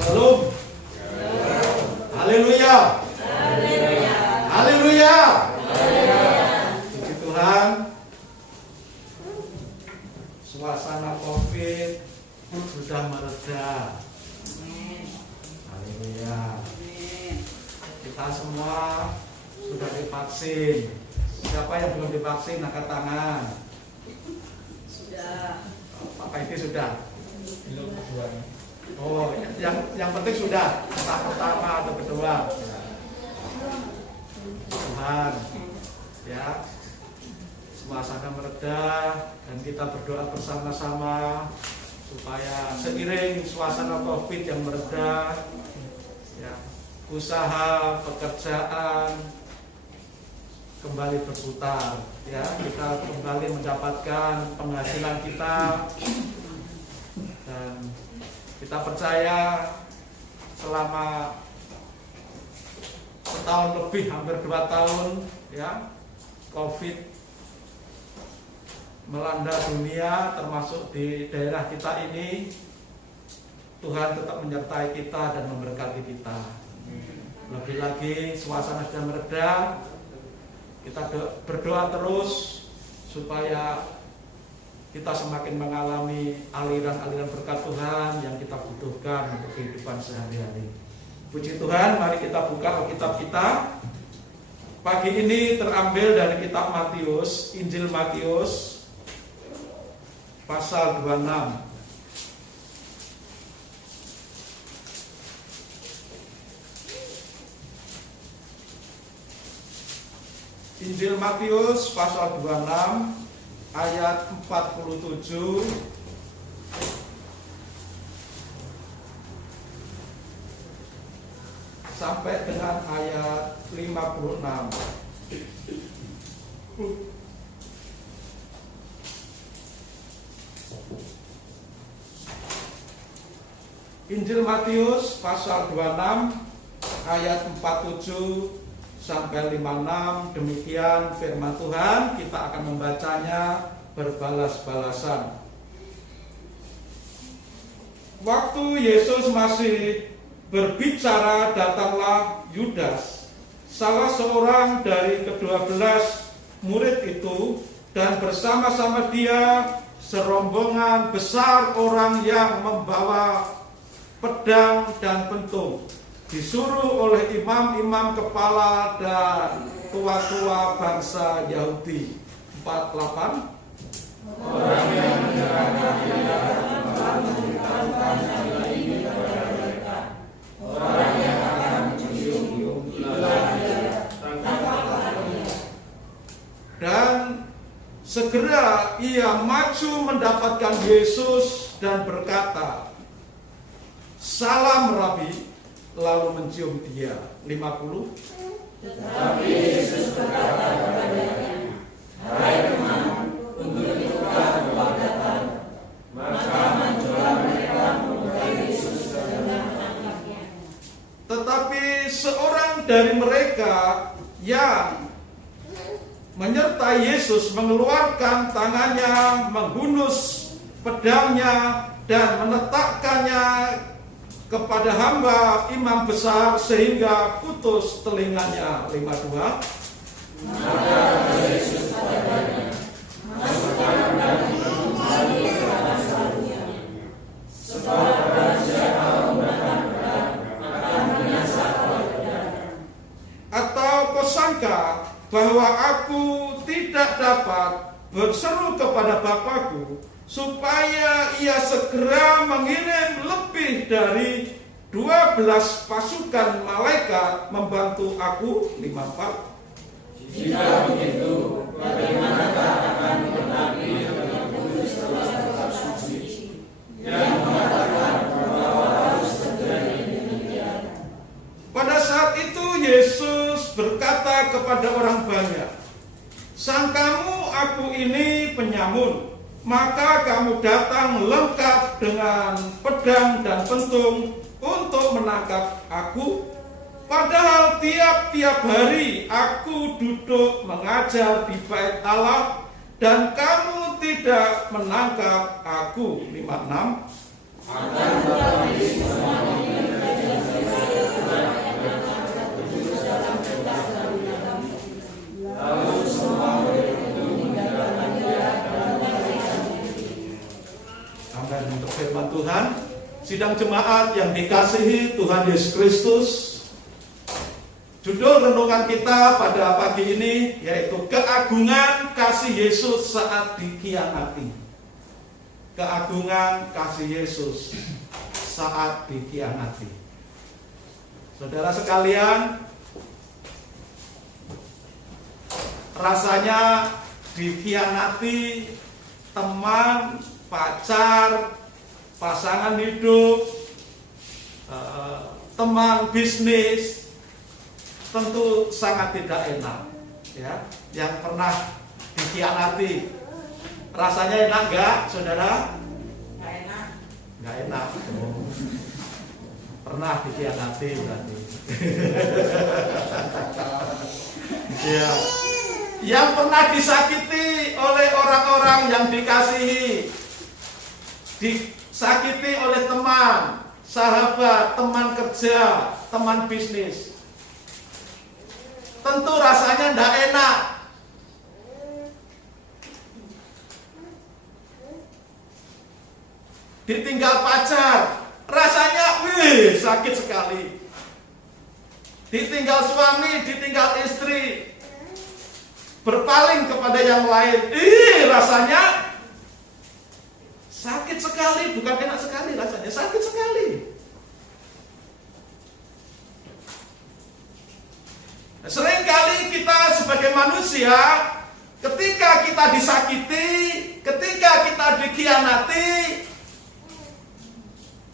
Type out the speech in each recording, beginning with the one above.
Shalom. Haleluya. Haleluya. Puji Tuhan. Suasana COVID sudah mereda. Haleluya. Kita semua sudah divaksin. Siapa yang belum divaksin angkat tangan. Sudah. Pak Paiti sudah. Belum kedua. Oh, yang penting sudah. Entah pertama atau kedua. Tuhan, ya, suasana mereda dan kita berdoa bersama-sama supaya seiring suasana COVID yang mereda, ya, usaha pekerjaan kembali berputar, ya, kita kembali mendapatkan penghasilan kita dan kita percaya selama setahun lebih, hampir 2 tahun, ya, COVID melanda dunia, termasuk di daerah kita ini. Tuhan tetap menyertai kita dan memberkati kita. Lebih lagi suasana sudah mereda, kita berdoa terus supaya kita semakin mengalami aliran-aliran berkat Tuhan yang kita butuhkan untuk kehidupan sehari-hari. Puji Tuhan, mari kita buka Alkitab kita. Pagi ini terambil dari kitab Matius, Injil Matius, pasal 26. Injil Matius, pasal 26, ayat 47 sampai dengan ayat 56. Injil Matius pasal 26 ayat 47 sampai 56. Demikian firman Tuhan, kita akan membacanya berbalas-balasan. Waktu Yesus masih berbicara, datanglah Yudas, salah seorang dari ke-12 murid itu, dan bersama-sama dia serombongan besar orang yang membawa pedang dan pentung, disuruh oleh imam-imam kepala dan tua-tua bangsa Yahudi. 48. Orang yang menyerahkan dia akan memberitahukan hal ini kepada mereka. Orang yang akan mencium itulah dia, tangkaplah dia. Dan segera ia maju mendapatkan Yesus dan berkata, "Salam Rabi," lalu mencium dia. 50. Tetapi Yesus berkata kepadanya, "Hai teman, untuk itukah engkau datang?" Maka majulah mereka melukai Yesus dan menangkapnya. Tetapi seorang dari mereka yang menyertai Yesus mengeluarkan tangannya, menghunus pedangnya dan meletakkannya kepada hamba imam besar sehingga putus telinganya. 52. Maka Yesus kepadanya, "Masukkan dan kembali ke asalnya. Sebab barang siapa menggunakan pedang akan binasa oleh pedang." Atau kau sangka bahwa aku tidak dapat berseru kepada Bapakku supaya ia segera mengirim lebih dari 12 pasukan malaikat membantu aku? 54. Jika begitu, bagaimanakah akan tetapi yang kudus telah tetap suci, yang mengatakan bahwa harus terjadi demikian. Pada saat itu Yesus berkata kepada orang banyak, "Sangkamu aku ini penyamun, maka kamu datang lengkap dengan pedang dan pentung untuk menangkap aku? Padahal tiap-tiap hari aku duduk mengajar di bait Allah dan kamu tidak menangkap aku." 56. Akan tetapi semuanya Sidang jemaat yang dikasihi Tuhan Yesus Kristus, judul renungan kita pada pagi ini yaitu keagungan kasih Yesus saat dikhianati. Keagungan kasih Yesus saat dikhianati. Saudara sekalian, rasanya dikhianati teman, pacar, pasangan hidup, teman bisnis, tentu sangat tidak enak. Ya, yang pernah dikhianati, rasanya enak nggak, saudara? Nggak enak. Nggak enak. Pernah dikhianati berarti. Ya. Yang pernah disakiti oleh orang-orang yang dikasihi, disakiti oleh teman, sahabat, teman kerja, teman bisnis. Tentu rasanya tidak enak. Ditinggal pacar, rasanya sakit sekali. Ditinggal suami, ditinggal istri, berpaling kepada yang lain, rasanya sakit sekali, bukan enak sekali rasanya, sakit sekali. Seringkali kita sebagai manusia, ketika kita disakiti, ketika kita dikhianati,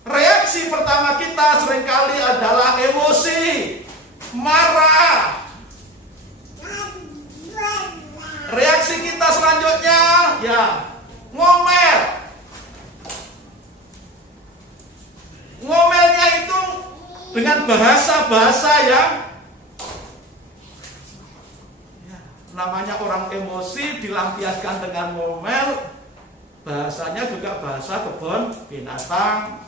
reaksi pertama kita seringkali adalah emosi, marah. Reaksi kita selanjutnya, ya, ngomel. Ngomelnya itu dengan bahasa-bahasa yang namanya orang emosi dilampiaskan dengan ngomel. Bahasanya juga bahasa kebun binatang.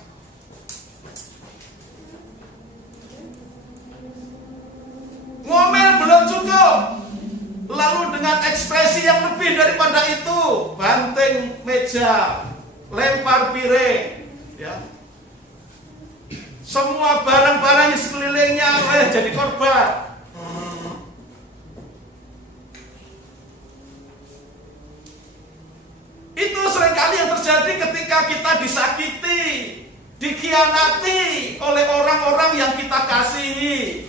Ngomel belum cukup, lalu dengan ekspresi yang lebih daripada itu, banting meja, lempar piring, ya. Semua barang-barang di sekelilingnya jadi korban. Itu seringkali yang terjadi ketika kita disakiti, dikhianati oleh orang-orang yang kita kasihi.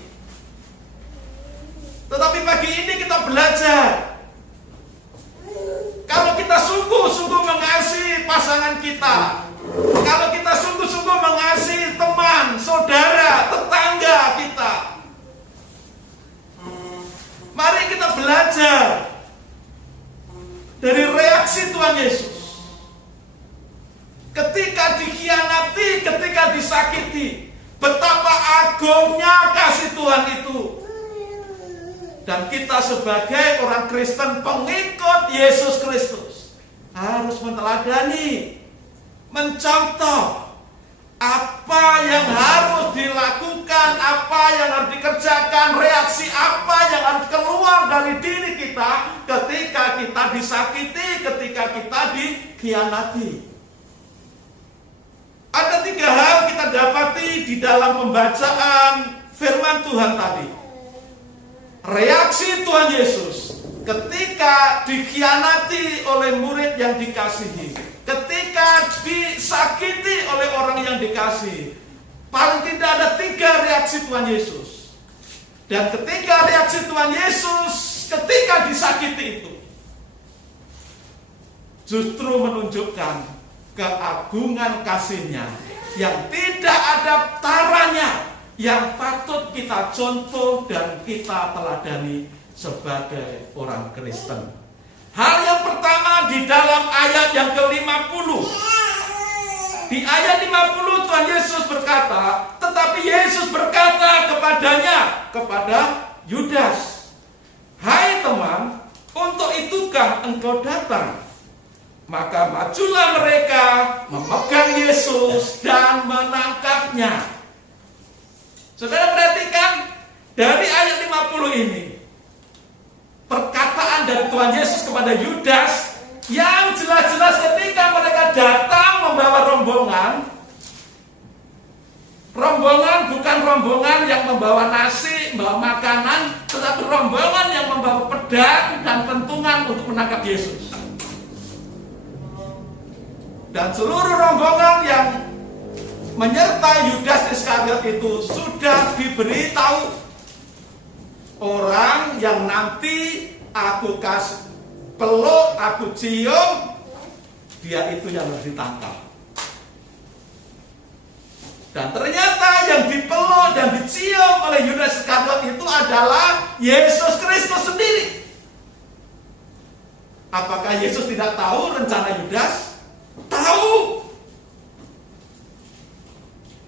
Tetapi pagi ini kita belajar, kalau kita sungguh-sungguh mengasihi pasangan kita, kalau kita sungguh-sungguh mengasihi teman, saudara, tetangga kita, mari kita belajar dari reaksi Tuhan Yesus. Ketika dikhianati, ketika disakiti, betapa agungnya kasih Tuhan itu. Dan kita sebagai orang Kristen, pengikut Yesus Kristus, harus meneladani, mencontoh apa yang harus dilakukan, apa yang harus dikerjakan, reaksi apa yang harus keluar dari diri kita ketika kita disakiti, ketika kita dikhianati. Ada 3 hal kita dapati di dalam pembacaan firman Tuhan tadi. Reaksi Tuhan Yesus ketika dikhianati oleh murid yang dikasihi, ketika disakiti oleh orang yang dikasihi. Paling tidak ada 3 reaksi Tuhan Yesus. Dan ketika reaksi Tuhan Yesus ketika disakiti itu justru menunjukkan keagungan kasih-Nya yang tidak ada taranya, yang patut kita contoh dan kita teladani sebagai orang Kristen. Hal yang pertama di dalam ayat yang ke-50. Di ayat 50 Tuhan Yesus berkata, tetapi Yesus berkata kepada Yudas, "Hai teman, untuk itukah engkau datang?" Maka majulah mereka memegang Yesus dan menangkapnya. Saudara perhatikan dari ayat 50 ini, perkataan dari Tuhan Yesus kepada Yudas yang jelas-jelas ketika mereka datang membawa rombongan, rombongan bukan rombongan yang membawa nasi, membawa makanan, tetapi rombongan yang membawa pedang dan pentungan untuk menangkap Yesus. Dan seluruh rombongan yang menyertai Yudas Iskariot itu sudah diberitahu, orang yang nanti aku kasih peluk, aku cium, dia itu yang harus ditangkap. Dan ternyata yang dipeluk dan dicium oleh Yudas Iskariot itu adalah Yesus Kristus sendiri. Apakah Yesus tidak tahu rencana Yudas? Tahu.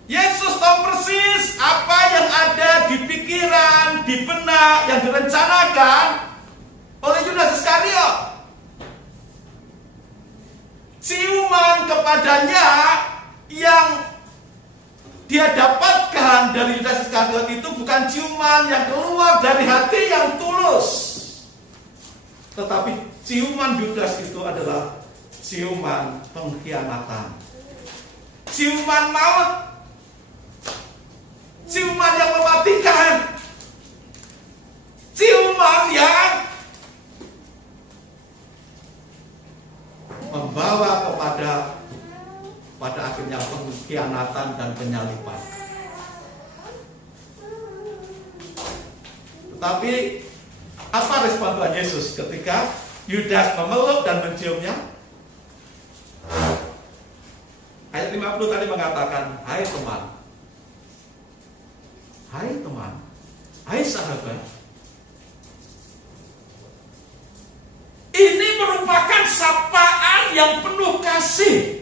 Yesus tahu persis apa yang ada di pikiran, di benak yang direncanakan oleh Yudas Iskariot. Ciuman kepadanya yang dia dapatkan dari Yudas Iskariot itu bukan ciuman yang keluar dari hati yang tulus, tetapi ciuman Yudas itu adalah ciuman pengkhianatan, ciuman maut, ciuman yang mematikan, ciuman yang membawa pada akhirnya pengkhianatan dan penyaliban. Tetapi apa respon Tuhan Yesus ketika Yudas memeluk dan menciumnya? Ayat 50 tadi mengatakan, hai teman, hai sahabat. Ini merupakan sapaan yang penuh kasih.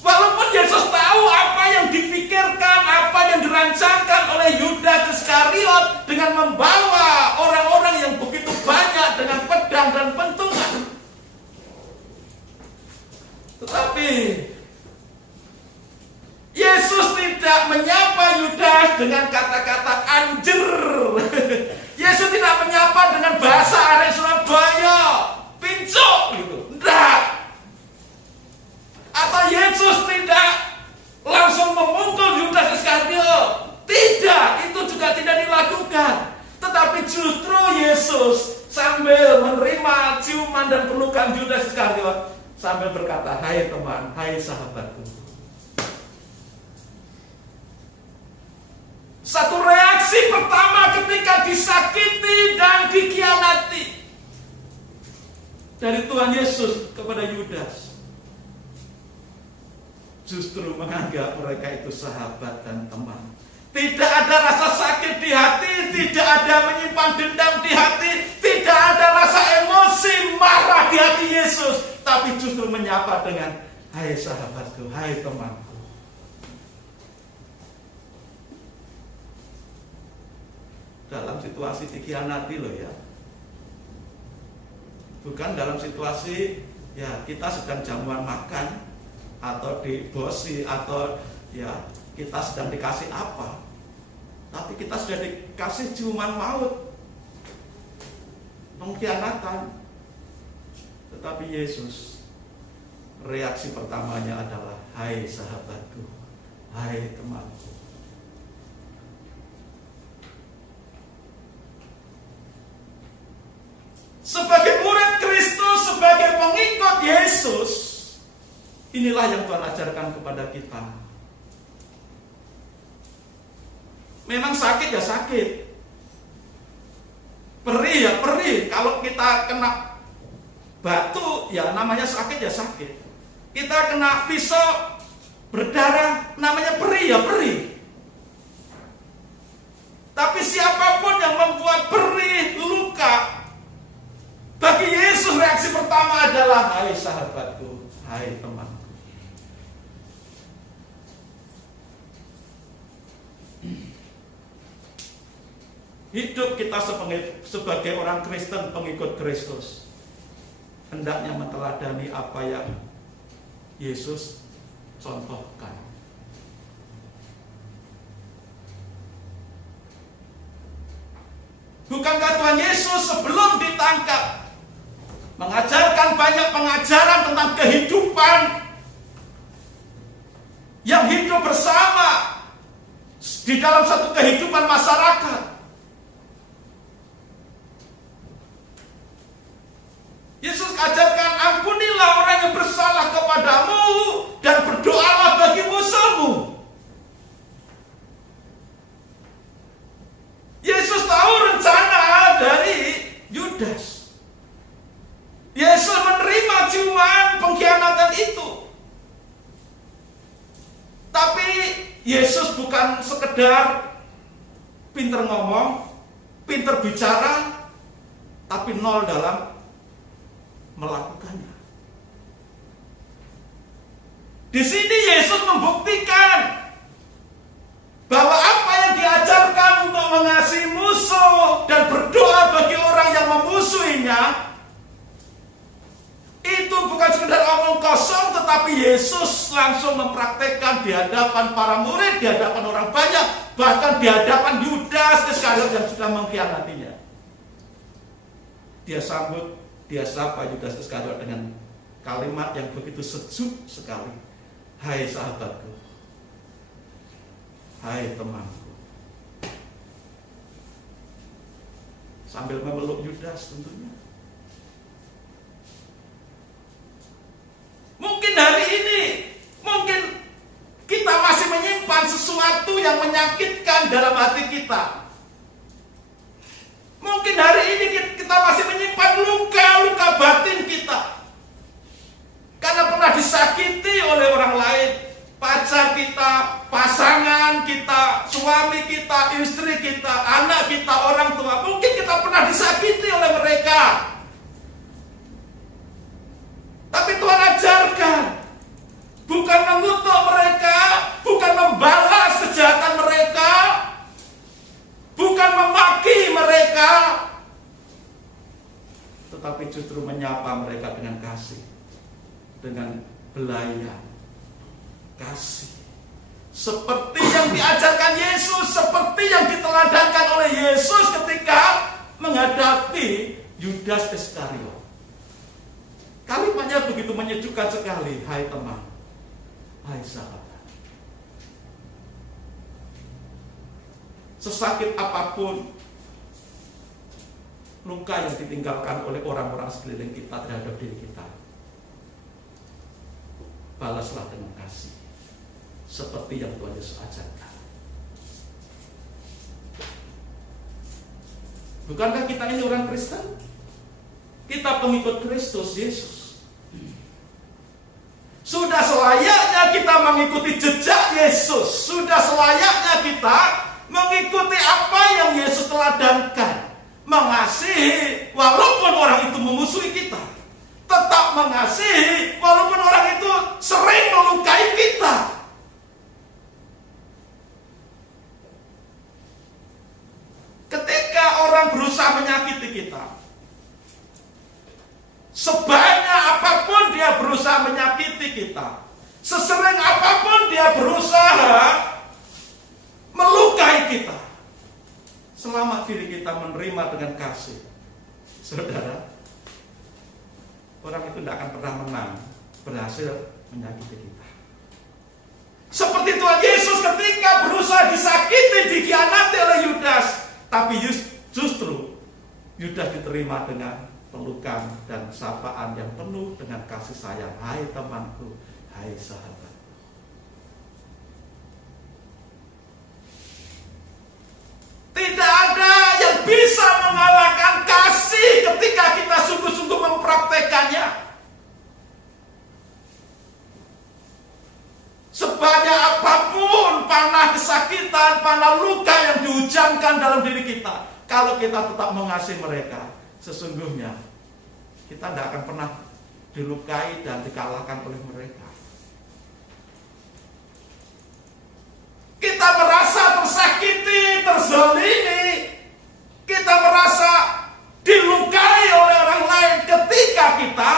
Walaupun Yesus tahu apa yang dipikirkan, apa yang dirancangkan oleh Yudas Iskariot dengan membawa orang-orang yang begitu banyak dengan pedang dan pentungan. Tetapi Yesus tidak menyapa Yudas dengan kata-kata anjir. Yesus tidak menyapa dengan bahasa arek Surabaya, pincuk gitu. Enggak. Atau Yesus tidak langsung memukul Yudas Iskariot. Tidak, itu juga tidak dilakukan. Tetapi justru Yesus sambil menerima ciuman dan pelukan Yudas Iskariot sambil berkata, hai teman, hai sahabatku. Satu reaksi pertama ketika disakiti dan dikhianati dari Tuhan Yesus kepada Yudas, justru menganggap mereka itu sahabat dan teman. Tidak ada rasa sakit di hati, tidak ada menyimpan dendam di hati, tidak ada rasa emosi marah di hati Yesus, tapi justru menyapa dengan hai sahabatku, hai temanku. Dalam situasi dikhianati loh ya, bukan dalam situasi ya kita sedang jamuan makan atau dibosi atau ya kita sedang dikasih apa, tapi kita sudah dikasih ciuman maut, pengkhianatan. Tetapi Yesus reaksi pertamanya adalah hai sahabatku, hai temanku. Sebagai murid Kristus, sebagai pengikut Yesus, inilah yang Tuhan ajarkan kepada kita. Memang sakit ya sakit, perih ya perih. Kalau kita kena batu ya namanya sakit ya sakit. Kita kena pisau berdarah namanya perih ya perih. Tapi siapapun yang membuat perih, luka, bagi Yesus reaksi pertama adalah hai sahabatku, hai temanku. Hidup kita sebagai orang Kristen, pengikut Kristus, hendaknya meneladani apa yang Yesus contohkan. Bukankah Tuhan Yesus sebelum ditangkap mengajarkan banyak pengajaran tentang kehidupan yang hidup bersama, di dalam satu kehidupan masyarakat. Yesus ajarkan, ampunilah orang yang bersalah kepadamu dan berdoalah bagi musuhmu. Yesus tahu rencana dari Yudas. Yesus menerima ciuman pengkhianatan itu. Tapi Yesus bukan sekedar pinter ngomong, pinter bicara, tapi nol dalam melakukannya. Di sini Yesus membuktikan bahwa apa yang diajarkan untuk mengasihi musuh dan berdoa bagi orang yang memusuhinya itu bukan sekedar omong kosong, tetapi Yesus langsung mempraktekkan di hadapan para murid, di hadapan orang banyak, bahkan di hadapan Yudas Iskariot yang sudah mengkhianatinya. Dia sapa Yudas Iskariot dengan kalimat yang begitu sejuk sekali. Hai sahabatku, hai temanku. Sambil memeluk Yudas tentunya. Mungkin hari ini, mungkin kita masih menyimpan sesuatu yang menyakitkan dalam hati kita. Mungkin hari ini kita masih menyimpan luka-luka batin kita. Karena pernah disakiti oleh orang lain. Pacar kita, pasangan kita, suami kita, istri kita, anak kita, orang tua. Mungkin kita pernah disakiti oleh mereka. Tapi Tuhan ajarkan, bukan mengutuk mereka, bukan membalas kejahatan mereka, bukan memaki mereka, tetapi justru menyapa mereka dengan kasih, dengan belayan kasih. Seperti yang diajarkan Yesus, seperti yang diteladankan oleh Yesus ketika menghadapi Yudas Iskariot. Kalimatnya begitu menyejukkan sekali. Hai teman, hai sahabat. Sesakit apapun luka yang ditinggalkan oleh orang-orang sekeliling kita terhadap diri kita, balaslah dengan kasih, seperti yang Tuhan Yesus ajarkan. Bukankah kita ini orang Kristen? Kita pengikut Kristus Yesus. Sudah selayaknya kita mengikuti jejak Yesus. Sudah selayaknya kita mengikuti apa yang Yesus teladankan. Mengasihi walaupun orang itu memusuhi kita. Tetap mengasihi walaupun orang itu sering melukai kita. Ketika orang berusaha menyakiti kita, sebanyak apapun dia berusaha menyakiti kita, sesering apapun dia berusaha melukai kita, selama diri kita menerima dengan kasih, saudara, orang itu tidak akan pernah menang berhasil menyakiti kita. Seperti Tuhan Yesus ketika berusaha disakiti, dikhianati oleh Yudas, tapi justru Yudas diterima dengan pelukan dan sapaan yang penuh dengan kasih sayang. Hai temanku, hai sahabat. Tidak ada yang bisa mengalahkan kasih ketika kita sungguh-sungguh mempraktekannya. Sebanyak apapun panah kesakitan, panah luka yang dihujamkan dalam diri kita, kalau kita tetap mengasihi mereka, sesungguhnya kita tidak akan pernah dilukai dan dikalahkan oleh mereka. Kita merasa tersakiti, terzalimi, kita merasa dilukai oleh orang lain ketika kita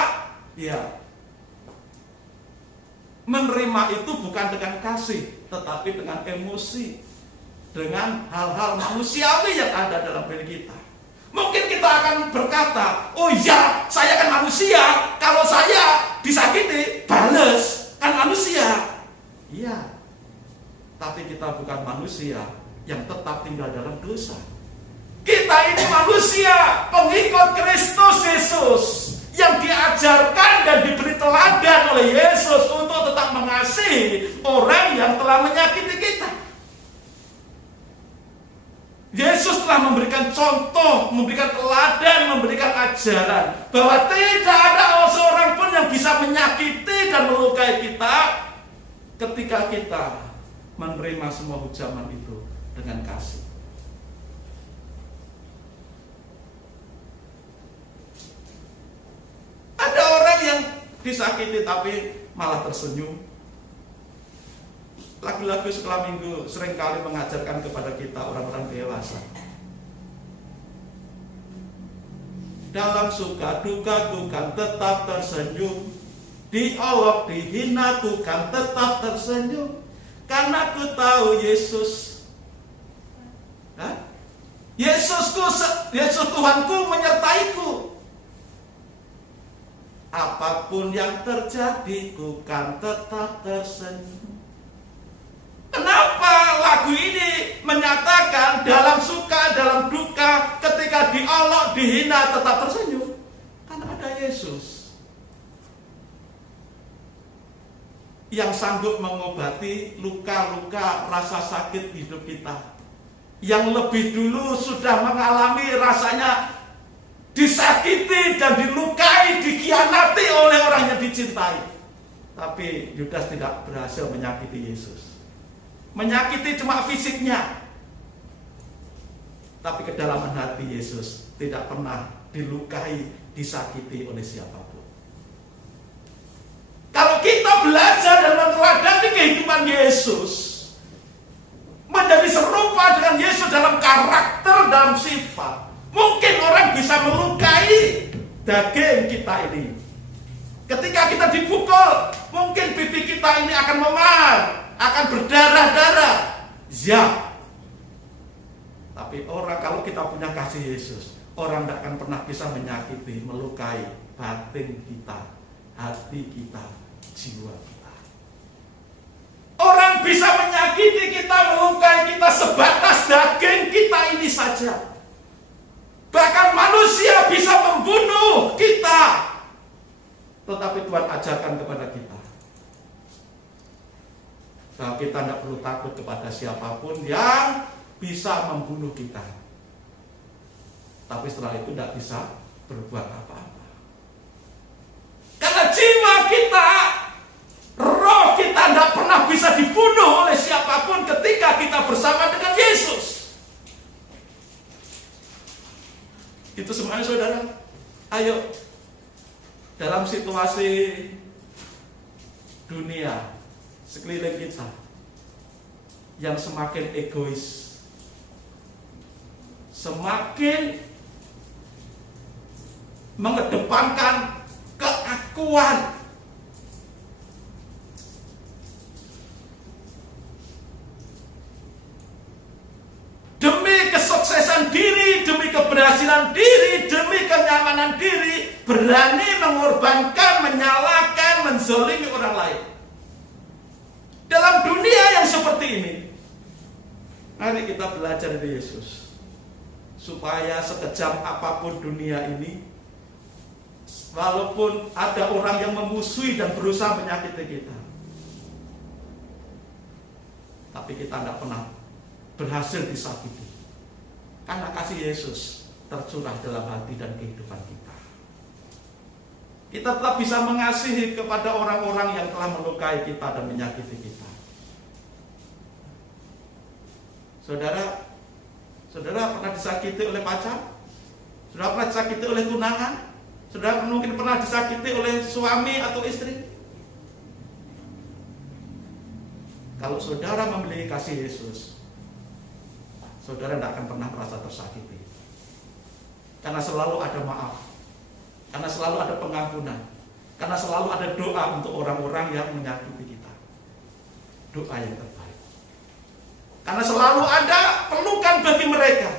menerima itu bukan dengan kasih, tetapi dengan emosi, dengan hal-hal manusiawi yang ada dalam diri kita. Mungkin kita akan berkata, oh iya, saya kan manusia, kalau saya disakiti, bales, kan manusia. Iya. Tapi kita bukan manusia yang tetap tinggal dalam dosa. Kita ini manusia pengikut Kristus Yesus yang diajarkan dan diberi teladan oleh Yesus untuk tetap mengasihi orang yang telah menyakiti kita. Yesus telah memberikan contoh, memberikan teladan, memberikan ajaran bahwa tidak ada seorang pun yang bisa menyakiti dan melukai kita ketika kita menerima semua hujaman itu dengan kasih. Ada orang yang disakiti tapi malah tersenyum. Lagu-lagu sekolah minggu seringkali mengajarkan kepada kita orang-orang dewasa. Dalam suka duka ku kan tetap tersenyum, diolok dihina ku kan tetap tersenyum, karena ku tahu Yesus. Yesus Tuhanku menyertaiku. Apapun yang terjadi ku kan tetap tersenyum. Kenapa lagu ini menyatakan dalam suka, dalam duka, ketika diolok, dihina tetap tersenyum? Karena ada Yesus yang sanggup mengobati luka-luka rasa sakit hidup kita, yang lebih dulu sudah mengalami rasanya disakiti dan dilukai, dikhianati oleh orang yang dicintai. Tapi Yudas tidak berhasil menyakiti Yesus. Menyakiti cuma fisiknya, tapi kedalaman hati Yesus tidak pernah dilukai, disakiti oleh siapapun. Kalau kita belajar dan meneladani kehidupan Yesus, menjadi serupa dengan Yesus dalam karakter, dalam sifat, mungkin orang bisa melukai daging kita ini. Ketika kita dipukul, mungkin pipi kita ini akan memar, akan berdarah-darah. Ya. Tapi orang, kalau kita punya kasih Yesus, orang tidak akan pernah bisa menyakiti, melukai batin kita, hati kita, jiwa kita. Orang bisa menyakiti kita, melukai kita sebatas daging kita ini saja. Bahkan manusia bisa membunuh kita. Tetapi Tuhan ajarkan kepada kita bahwa kita tidak perlu takut kepada siapapun yang bisa membunuh kita. Tapi setelah itu tidak bisa berbuat apa-apa. Karena jiwa kita, roh kita tidak pernah bisa dibunuh oleh siapapun ketika kita bersama dengan Yesus. Itu semuanya saudara. Ayo, dalam situasi dunia sekeliling kita yang semakin egois, semakin mengedepankan keakuan, demi kesuksesan diri, demi keberhasilan diri, demi kenyamanan diri, berani mengorbankan, menyalahkan, menzolimi orang lain. Dalam dunia yang seperti ini, mari kita belajar dari Yesus, supaya sekejam apapun dunia ini, walaupun ada orang yang memusuhi dan berusaha menyakiti kita, tapi kita tidak pernah berhasil disakiti, karena kasih Yesus tercurah dalam hati dan kehidupan kita. Kita tetap bisa mengasihi kepada orang-orang yang telah melukai kita dan menyakiti kita. Saudara pernah disakiti oleh pacar? Saudara pernah disakiti oleh tunangan? Saudara mungkin pernah disakiti oleh suami atau istri? Kalau saudara memiliki kasih Yesus, saudara tidak akan pernah merasa tersakiti. Karena selalu ada maaf, karena selalu ada pengampunan, karena selalu ada doa untuk orang-orang yang menyakiti kita. Doa yang terbaik. Karena selalu ada pelukan bagi mereka.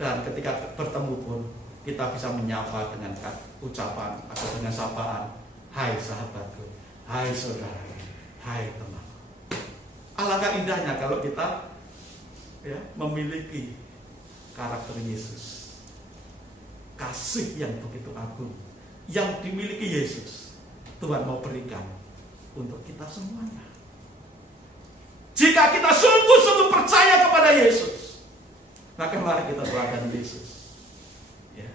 Dan ketika bertemu pun, kita bisa menyapa dengan ucapan atau dengan sapaan, hai sahabatku, hai saudara, hai teman. alangkah indahnya kalau kita ya, memiliki karakter Yesus. Kasih yang begitu agung yang dimiliki Yesus, Tuhan mau berikan untuk kita semuanya. Jika kita sungguh-sungguh percaya kepada Yesus, maka mari kita doakan Yesus. Ya.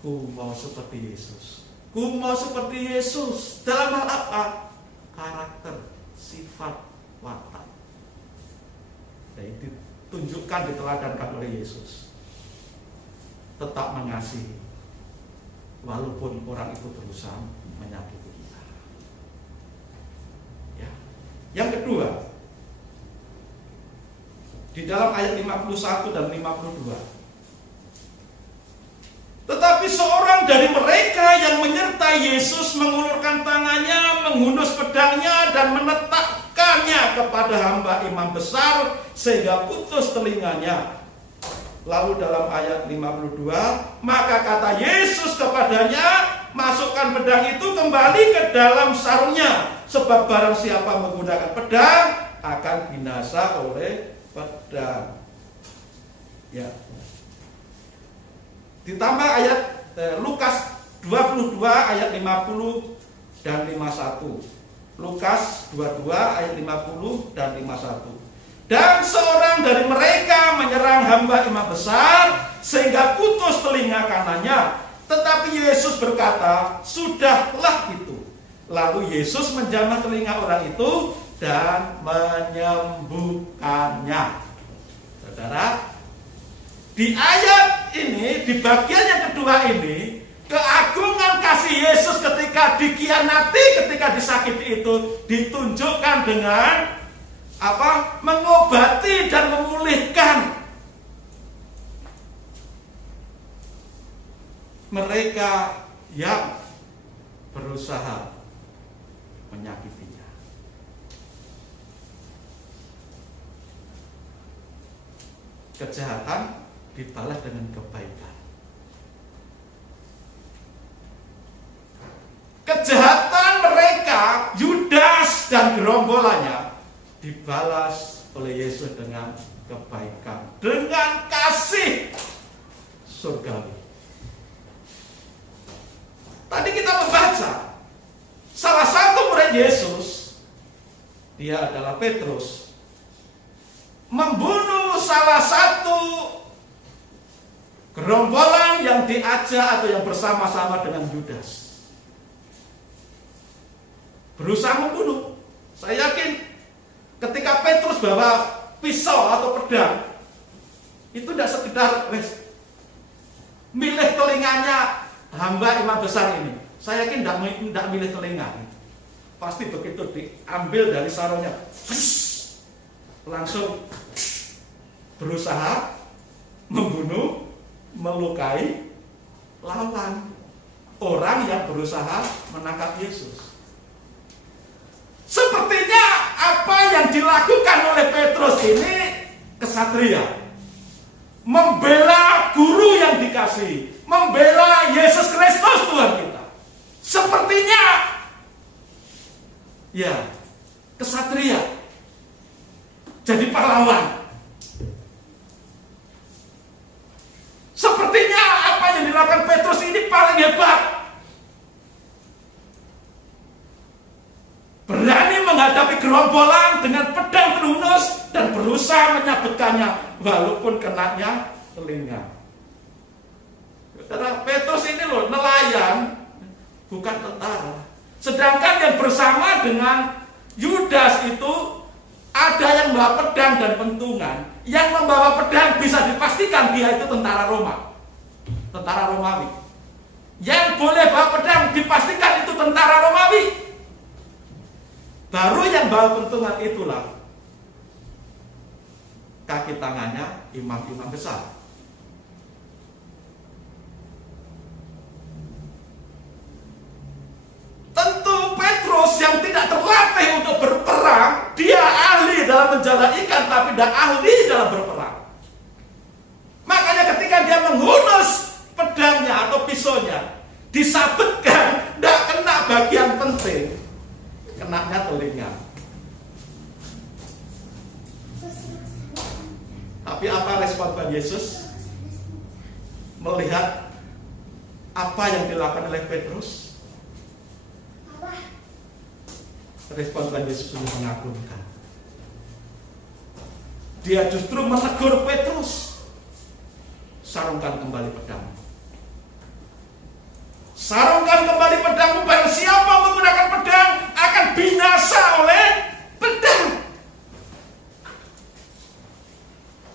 Ku mau seperti Yesus. Ku mau seperti Yesus. Dalam hal apa? Karakter, sifat, watak. Dan itu tunjukkan, diteladankan oleh Yesus. Tetap mengasihi, walaupun orang itu berusaha menyakiti kita. Ya. Yang kedua, di dalam ayat 51 dan 52. Tetapi seorang dari mereka yang menyertai Yesus mengulurkan tangannya, menghunus pedangnya dan menetapkannya kepada hamba imam besar sehingga putus telinganya. Lalu dalam ayat 52, maka kata Yesus kepadanya, masukkan pedang itu kembali ke dalam sarungnya, sebab barang siapa menggunakan pedang akan binasa oleh pedang. Ya. Ditambah ayat Lukas 22 ayat 50 dan 51. Lukas 22 ayat 50 dan 51. Dan seorang dari mereka menyerang hamba imam besar sehingga putus telinga kanannya. Tetapi Yesus berkata, sudahlah itu. Lalu Yesus menjamah telinga orang itu dan menyembuhkannya. Saudara, di ayat ini, di bagian yang kedua ini, keagungan kasih Yesus ketika dikhianati, ketika disakiti itu ditunjukkan dengan apa? Mengobati dan memulihkan mereka yang berusaha menyakitinya. Kejahatan dibalas dengan kebaikan. Kejahatan mereka, Yudas dan gerombolannya, dibalas oleh Yesus dengan kebaikan, dengan kasih surgawi. Tadi kita membaca salah satu murid Yesus, dia adalah Petrus, membunuh salah satu gerombolan yang diajak atau yang bersama-sama dengan Yudas. Berusaha membunuh. Saya yakin ketika Petrus bawa pisau atau pedang, itu tidak sekedar milih telinganya hamba imam besar ini. Saya yakin tidak milih telinga. Pasti begitu diambil dari sarungnya, langsung berusaha membunuh, melukai lawan, orang yang berusaha menangkap Yesus. Sepertinya apa yang dilakukan oleh Petrus ini kesatria, membela guru yang dikasihi, membela Yesus Kristus Tuhan kita. Sepertinya ya kesatria, jadi pahlawan. Sepertinya apa yang dilakukan Petrus ini paling hebat. Berani menghadapi gerombolan dengan pedang terhunus dan berusaha menyabetkannya walaupun kenanya telinga. Saudara, Petrus ini loh nelayan, bukan tentara. Sedangkan yang bersama dengan Yudas itu ada yang membawa pedang dan pentungan. Yang membawa pedang bisa dipastikan dia itu tentara Roma, tentara Romawi. Yang boleh bawa pedang dipastikan itu tentara Romawi. Baru yang bawa pentungan itulah kaki tangannya imam-imam besar. Tentu Petrus yang tidak terlatih untuk berperang, dia ahli dalam menjala ikan tapi tidak ahli dalam berperang. Makanya ketika dia menghunus pedangnya atau pisaunya, disabetkan, tidak kena bagian penting, kenanya telinga. Tapi apa respon Tuhan Yesus melihat apa yang dilakukan oleh Petrus? Respon Tuhan Yesus sungguh mengagumkan. Dia justru menegur Petrus, sarungkan kembali pedangmu. Sarungkan kembali pedangmu, barang siapa menggunakan pedang akan binasa oleh pedang.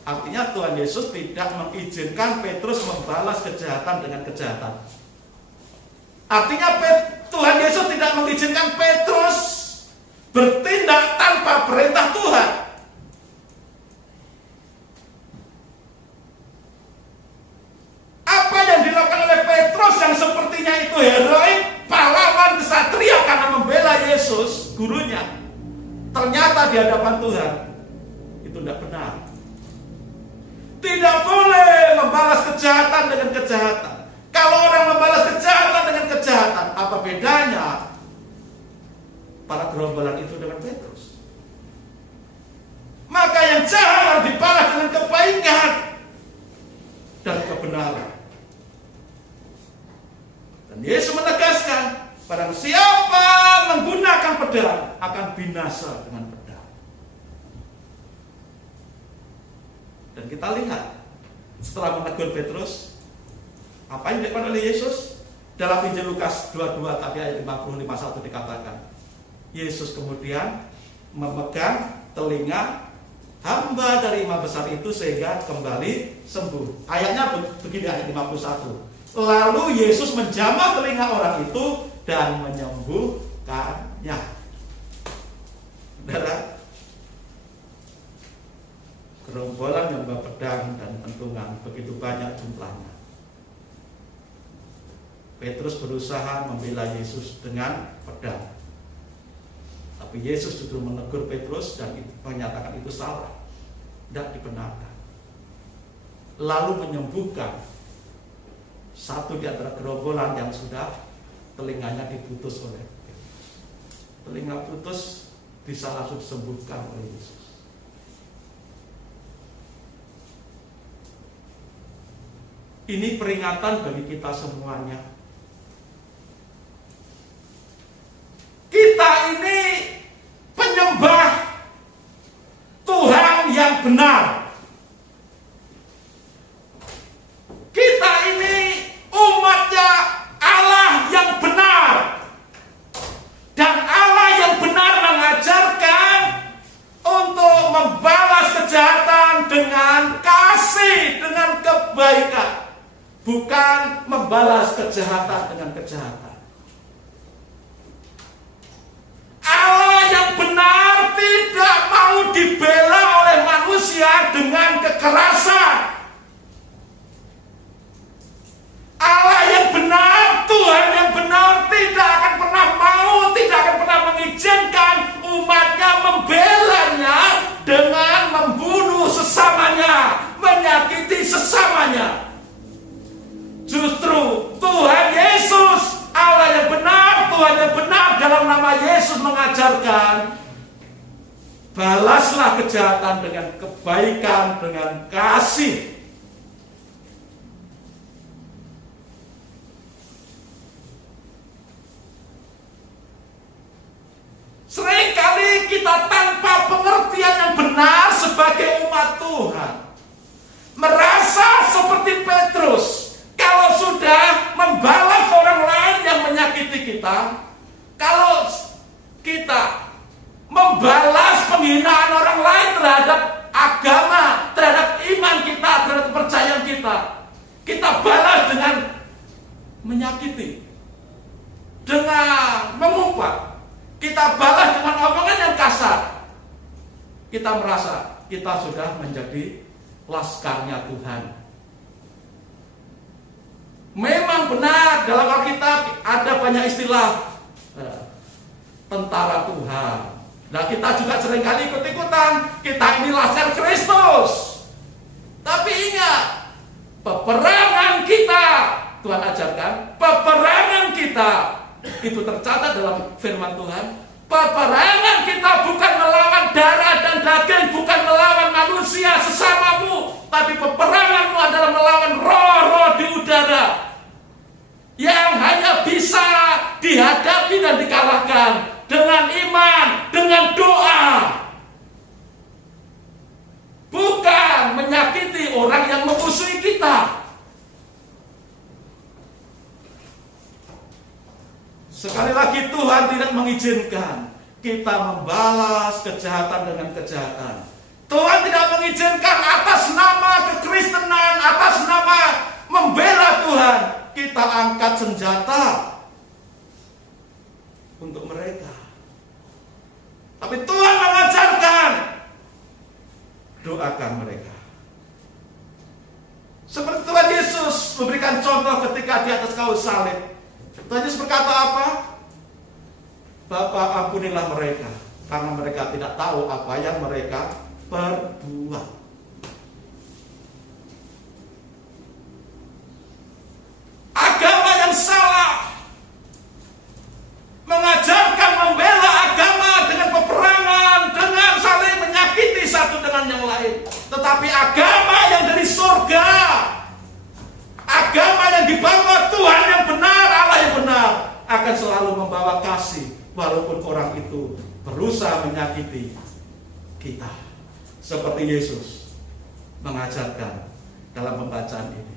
Artinya Tuhan Yesus tidak mengizinkan Petrus membalas kejahatan dengan kejahatan. Artinya Tuhan Yesus tidak mengizinkan Petrus bertindak tanpa perintah Tuhan. Apa yang dilakukan oleh Petrus yang sepertinya itu heroik, pahlawan, kesatria karena membela Yesus, gurunya, ternyata di hadapan Tuhan itu tidak benar. Tidak boleh membalas kejahatan dengan kejahatan. Kalau orang membalas kejahatan dengan kejahatan, apa bedanya para gerombolan itu dengan Petrus? Maka yang jahat harus dibalas dengan kebaikan dan kebenaran. Dan Yesus menegaskan, barang siapa menggunakan pedang akan binasa dengan pedang. Dan kita lihat setelah menegur Petrus, apa yang dilakukan oleh Yesus? Dalam Injil Lukas 22 tadi ayat 50-51 dikatakan, Yesus kemudian memegang telinga hamba dari imam besar itu sehingga kembali sembuh. Ayatnya begini, ayat 51. Lalu Yesus menjamah telinga orang itu dan menyembuhkannya. Saudara, gerombolan yang membawa pedang dan pentungan begitu banyak jumlahnya. Petrus berusaha membela Yesus dengan pedang. Tapi Yesus justru menegur Petrus dan menyatakan itu salah, tidak dibenarkan. Lalu menyembuhkan satu di antara gerombolan yang sudah telinganya diputus oleh Petrus. Telinga putus bisa langsung disembuhkan oleh Yesus. Ini peringatan bagi kita semuanya. Kita ini penyembah Tuhan yang benar. Kita ini umatnya Allah yang benar. Dan Allah yang benar mengajarkan untuk membalas kejahatan dengan kasih, dengan kebaikan. Bukan membalas kejahatan dengan kejahatan. Allah yang benar tidak mau dibela oleh manusia dengan kekerasan. Allah yang benar, Tuhan yang benar tidak akan pernah mau, tidak akan pernah mengizinkan umatnya membelanya dengan membunuh sesamanya, menyakiti sesamanya. Justru Tuhan Yesus, Allah yang benar, Tuhan yang benar dalam nama Yesus mengajarkan, balaslah kejahatan dengan kebaikan, dengan kasih. Seringkali kita tanpa pengertian yang benar sebagai umat Tuhan, merasa seperti Petrus. Kalau sudah membalas orang lain yang menyakiti kita, kalau kita membalas penghinaan orang lain terhadap agama, terhadap iman kita, terhadap kepercayaan kita, kita balas dengan menyakiti, dengan mengumpat, kita balas dengan omongan yang kasar. Kita merasa kita sudah menjadi laskarnya Tuhan. Memang benar dalam Alkitab ada banyak istilah tentara Tuhan. Nah, kita juga seringkali ikut-ikutan. Kita ini laskar Kristus. Tapi ingat, peperangan kita, Tuhan ajarkan, peperangan kita itu tercatat dalam firman Tuhan. Peperangan kita bukan melawan darah dan daging, bukan melawan manusia sesamamu, peperanganmu adalah melawan roh-roh di udara yang hanya bisa dihadapi dan dikalahkan dengan iman, dengan doa. Bukan menyakiti orang yang memusuhi kita. Sekali lagi, Tuhan tidak mengizinkan kita membalas kejahatan dengan kejahatan. Tuhan tidak mengizinkan atas nama kekristenan, atas nama membela Tuhan, kita angkat senjata untuk mereka. Tapi Tuhan mengajarkan, doakan mereka. Seperti Tuhan Yesus memberikan contoh ketika di atas kayu salib. Tuhan Yesus berkata apa? Bapa, ampunilah mereka, karena mereka tidak tahu apa yang mereka perbuat. Agama yang salah mengajarkan membela agama dengan peperangan, dengan saling menyakiti satu dengan yang lain. Tetapi agama yang dari surga, agama yang dibawa Tuhan yang benar, Allah yang benar, akan selalu membawa kasih walaupun orang itu berusaha menyakiti kita. Seperti Yesus mengajarkan dalam pembacaan ini.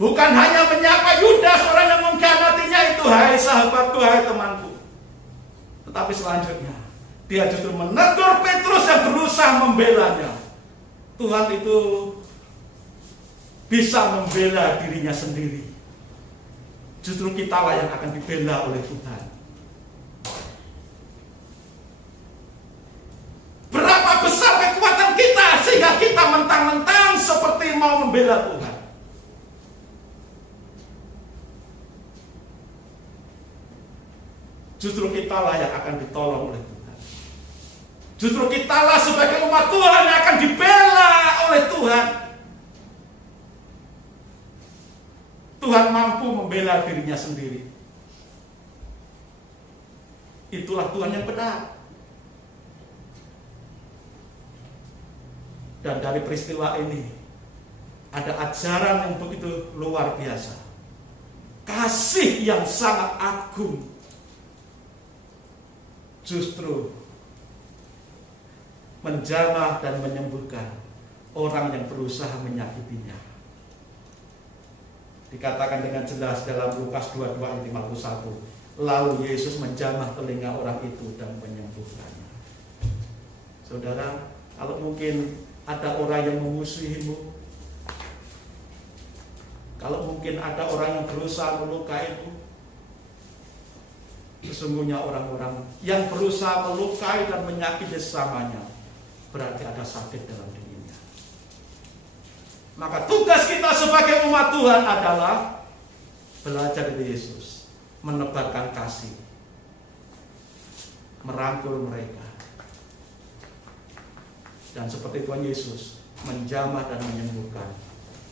Bukan hanya menyapa Yudas, orang yang mengkhianatinya itu, hai sahabatku, hai temanku. Tetapi selanjutnya, dia justru menegur Petrus yang berusaha membelanya. Tuhan itu bisa membela dirinya sendiri. Justru kitalah yang akan dibela oleh Tuhan. Berapa besar kekuatan kita sehingga kita mentang-mentang seperti mau membela Tuhan. Justru kitalah yang akan ditolong oleh Tuhan. Justru kitalah sebagai umat Tuhan yang akan dibela oleh Tuhan. Tuhan mampu membela dirinya sendiri. Itulah Tuhan yang benar. Dan dari peristiwa ini ada ajaran yang begitu luar biasa. Kasih yang sangat agung justru menjamah dan menyembuhkan orang yang berusaha menyakitinya. Dikatakan dengan jelas dalam Lukas 22 ayat 51. Lalu Yesus menjamah telinga orang itu dan menyembuhkannya. Saudara, kalau mungkin ada orang yang memusuhimu, kalau mungkin ada orang yang berusaha melukaimu, sesungguhnya orang-orang yang berusaha melukai dan menyakiti sesamanya berarti ada sakit dalam dirinya. Maka tugas kita sebagai umat Tuhan adalah belajar dari Yesus, menebarkan kasih, merangkul mereka, dan seperti Tuhan Yesus menjamah dan menyembuhkan.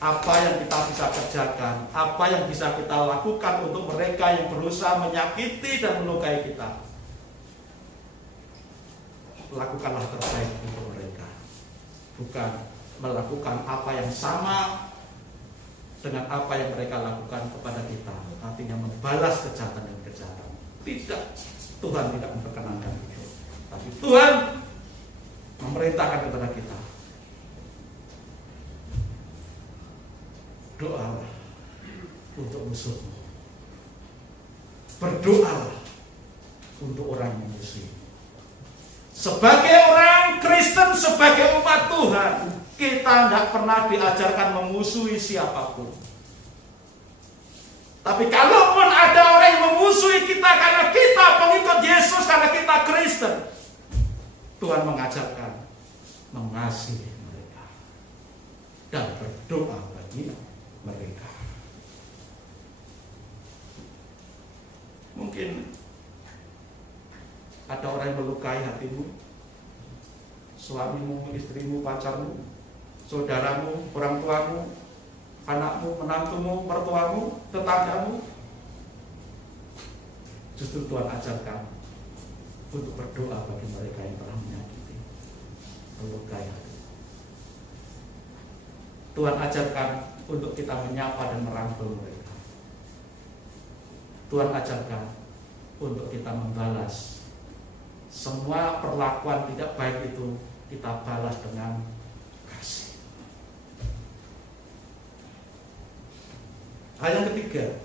Apa yang kita bisa kerjakan, apa yang bisa kita lakukan untuk mereka yang berusaha menyakiti dan melukai kita, lakukanlah terbaik untuk mereka. Bukan melakukan apa yang sama dengan apa yang mereka lakukan kepada kita, artinya membalas kejahatan dan kejahatan. Tidak, Tuhan tidak memperkenankan itu. Tapi Tuhan memerintahkan kepada kita, doalah untuk musuhmu, berdoalah untuk orang yang musuh. Sebagai orang Kristen, sebagai umat Tuhan, kita tidak pernah diajarkan memusuhi siapapun. Tapi kalaupun ada orang yang memusuhi kita karena kita pengikut Yesus, karena kita Kristen, Tuhan mengajarkan mengasihi mereka dan berdoa bagi mereka. Mungkin ada orang yang melukai hatimu, suamimu, istrimu, pacarmu, saudaramu, orang tuamu, anakmu, menantumu, mertuamu, tetanggamu. Justru Tuhan ajarkan untuk berdoa bagi mereka yang telah menyakiti, melukai hati. Tuhan ajarkan untuk kita menyapa dan merangkul mereka. Tuhan ajarkan untuk kita membalas semua perlakuan tidak baik itu, kita balas dengan kasih. Hal yang ketiga,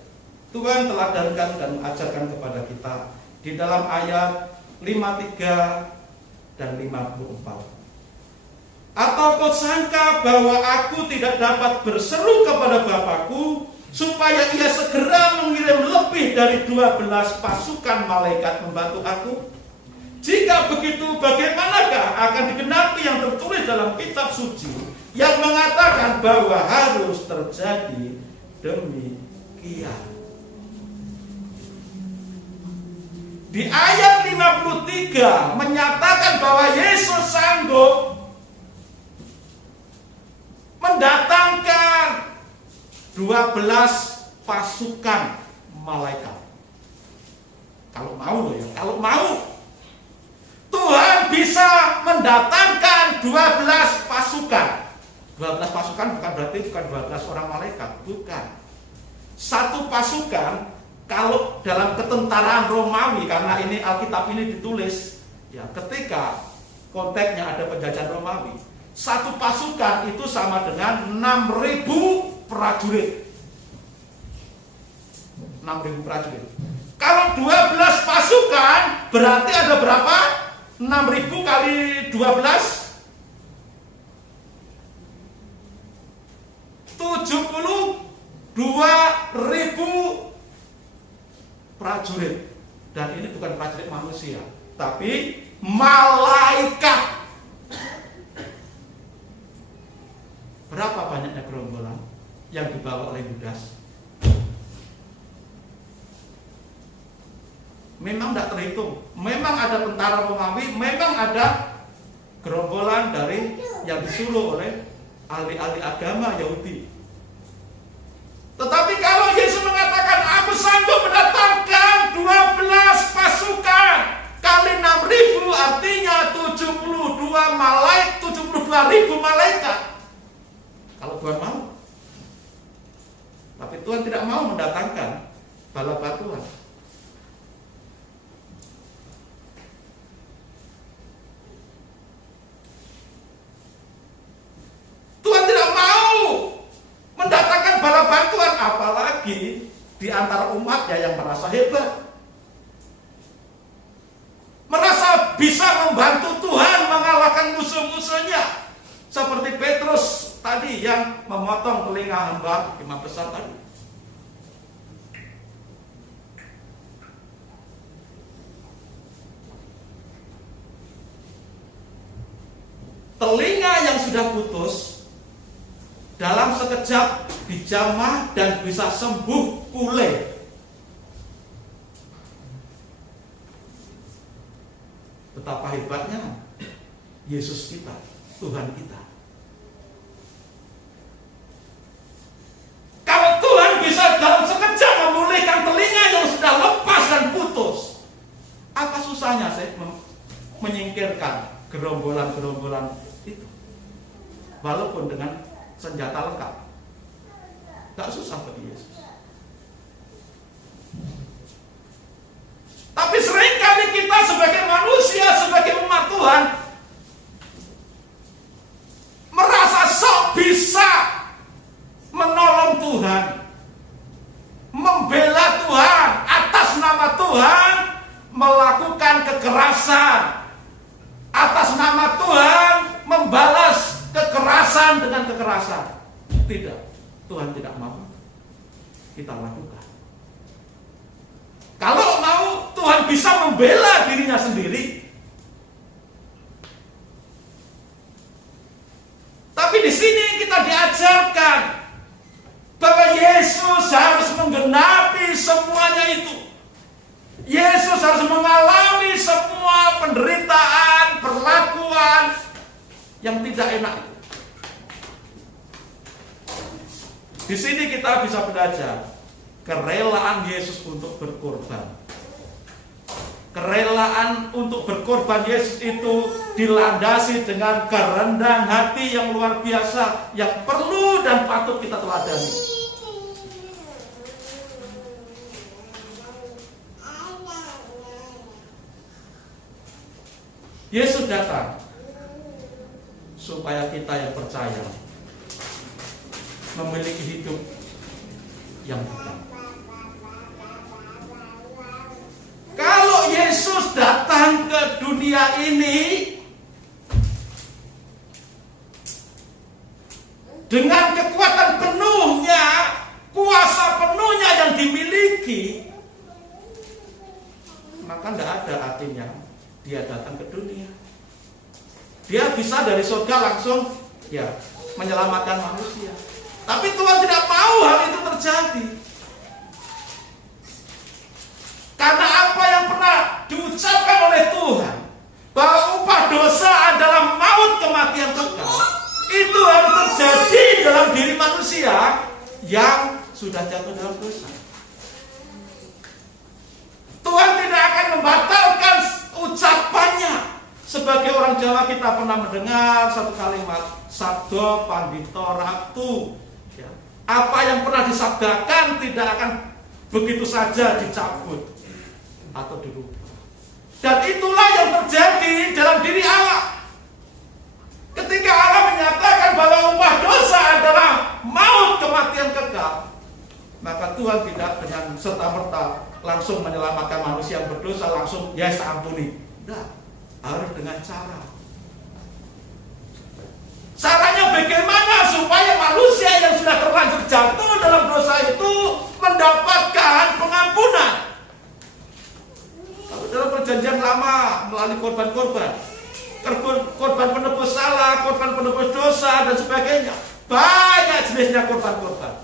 Tuhan teladankan dan ajarkan kepada kita di dalam ayat 53 dan 54. Atau kau sangka bahwa aku tidak dapat berseru kepada Bapakku supaya ia segera mengirim lebih dari 12 pasukan malaikat membantu aku? Jika begitu, bagaimanakah akan digenapi yang tertulis dalam kitab suci yang mengatakan bahwa harus terjadi demikian? Di ayat 53 menyatakan bahwa Yesus sanggup mendatangkan 12 pasukan malaikat. Kalau mau loh ya, kalau mau Tuhan bisa mendatangkan 12 pasukan. 12 pasukan bukan berarti bukan 12 orang malaikat, bukan. Satu pasukan kalau dalam ketentaraan Romawi, karena ini Alkitab ini ditulis ya ketika konteksnya ada penjajahan Romawi. Satu pasukan itu sama dengan 6.000 prajurit. 6.000 prajurit. Kalau 12 pasukan berarti ada berapa? 6.000 kali 12 72.000 prajurit. Dan ini bukan prajurit manusia, tapi malaikat. Berapa banyaknya gerombolan yang dibawa oleh Yudas? Memang tidak terhitung. Memang ada tentara Romawi, memang ada gerombolan dari yang disuruh oleh ahli-ahli agama Yahudi. Tetapi kalau Yesus mengatakan aku sanggup mendatangkan 12 pasukan kali 6.000, artinya 72.000 malaikat. Kalau Tuhan mau. Tapi Tuhan tidak mau mendatangkan bala batuan. Tuhan tidak mau mendatangkan bala bantuan, apalagi di antara umatnya yang merasa hebat, merasa bisa membantu Tuhan mengalahkan musuh-musuhnya, seperti Petrus tadi yang memotong telinga hamba imam besar tadi. Telinga yang sudah putus dalam sekejap dijamah dan bisa sembuh pulih. Betapa hebatnya Yesus kita, Tuhan kita. Kalau Tuhan bisa dalam sekejap memulihkan telinga yang sudah lepas dan putus, apa susahnya saya menyingkirkan gerombolan-gerombolan itu? Walaupun dengan senjata lengkap, gak susah bagi Yesus. Tapi seringkali kita sebagai manusia, sebagai umat Tuhan, merasa sok bisa menolong Tuhan, membela Tuhan, atas nama Tuhan melakukan kekerasan, atas nama Tuhan membalas kekerasan dengan kekerasan. Tidak, Tuhan tidak mau kita lakukan. Kalau mau, Tuhan bisa membela dirinya sendiri. Tapi di sini kita diajarkan bahwa Yesus harus menggenapi semuanya itu. Yesus harus mengalami semua penderitaan, perlakuan yang tidak enak. Di sini kita bisa belajar kerelaan Yesus untuk berkorban. Kerelaan untuk berkorban Yesus itu dilandasi dengan kerendahan hati yang luar biasa, yang perlu dan patut kita teladani. Yesus datang supaya kita yang percaya memiliki hidup yang benar. Kalau Yesus datang ke dunia ini dengan kekuatan penuhnya, kuasa penuhnya yang dimiliki, maka tidak ada artinya dia datang ke dunia. Dia bisa dari surga langsung menyelamatkan manusia. Tapi Tuhan tidak mau hal itu terjadi. Karena apa yang pernah diucapkan oleh Tuhan, bahwa upah dosa adalah maut, kematian kekal, itu harus terjadi dalam diri manusia yang sudah jatuh dalam dosa. Tuhan tidak akan membatalkan ucapannya. Sebagai orang Jawa kita pernah mendengar satu kalimat, sabdo pandito ratu. Apa yang pernah disabdakan tidak akan begitu saja dicabut atau dirubah. Dan itulah yang terjadi dalam diri Allah. Ketika Allah menyatakan bahwa upah dosa adalah maut, kematian kekal, maka Tuhan tidak dengan serta-merta langsung menyelamatkan manusia yang berdosa, langsung ampuni. Tidak, harus dengan cara. Caranya bagaimana supaya manusia yang sudah terlanjur jatuh dalam dosa itu mendapatkan pengampunan? Kalau dalam perjanjian lama melalui korban-korban, korban penebus salah, korban penebus dosa dan sebagainya, banyak jenisnya korban-korban.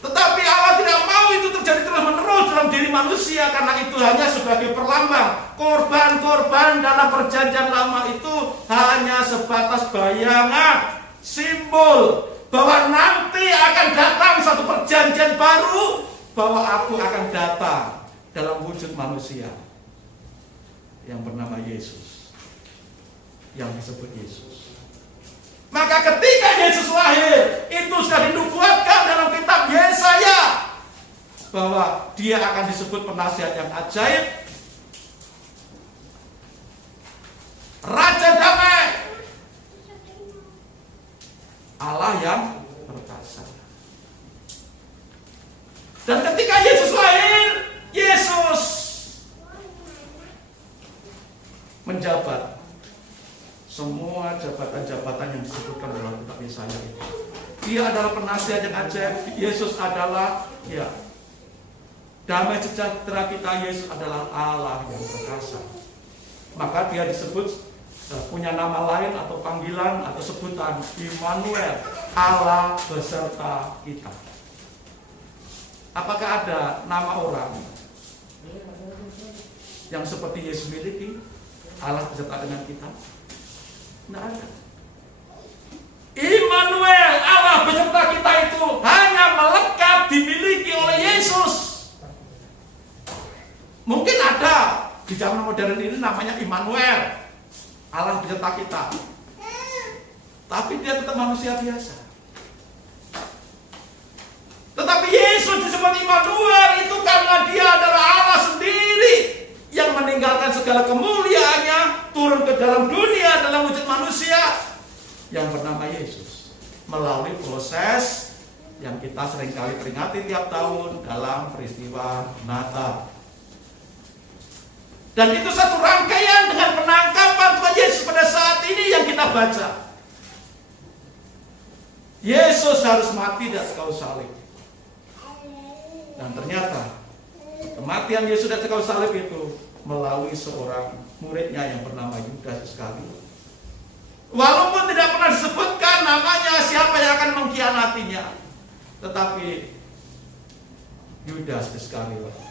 Tetapi Allah tidak mau itu terjadi terus-menerus dalam diri manusia, karena itu hanya sebagai perlambang. Korban-korban dalam perjanjian lama itu hanya sebatas bayangan, simbol bahwa nanti akan datang satu perjanjian baru, bahwa aku akan datang dalam wujud manusia yang bernama Yesus, yang disebut Yesus. Maka ketika Yesus lahir, itu sudah dinubuatkan dalam kitab Yesaya bahwa dia akan disebut penasihat yang ajaib, Raja damai, Allah yang perkasa. Dan ketika Yesus lahir, Yesus menjabat semua jabatan-jabatan yang disebutkan dalam kitab Yesaya itu. Dia adalah penasihat yang ajaib. Yesus adalah damai sejahtera kita. Yesus adalah Allah yang perkasa. Maka dia disebut punya nama lain atau panggilan atau sebutan Immanuel, Allah beserta kita. Apakah ada nama orang yang seperti Yesus miliki, Allah beserta dengan kita? Tidak ada. Immanuel, Allah beserta kita itu hanya melekat dimiliki oleh Yesus. Mungkin ada di zaman modern ini namanya Immanuel, Allah beserta kita, tapi dia tetap manusia biasa. Tetapi Yesus disebut Immanuel itu karena dia adalah Allah sendiri yang meninggalkan segala kemuliaannya, turun ke dalam dunia dalam wujud manusia yang bernama Yesus, melalui proses yang kita seringkali peringati tiap tahun dalam peristiwa Natal. Dan itu satu rangkaian dengan penangkapan Tuhan Yesus pada saat ini yang kita baca. Yesus harus mati di atas kayu salib. Dan ternyata kematian Yesus di atas kayu salib itu melalui seorang muridnya yang bernama Yudas Iskariot. Walaupun tidak pernah disebutkan namanya siapa yang akan mengkhianatinya, tetapi Yudas Iskariot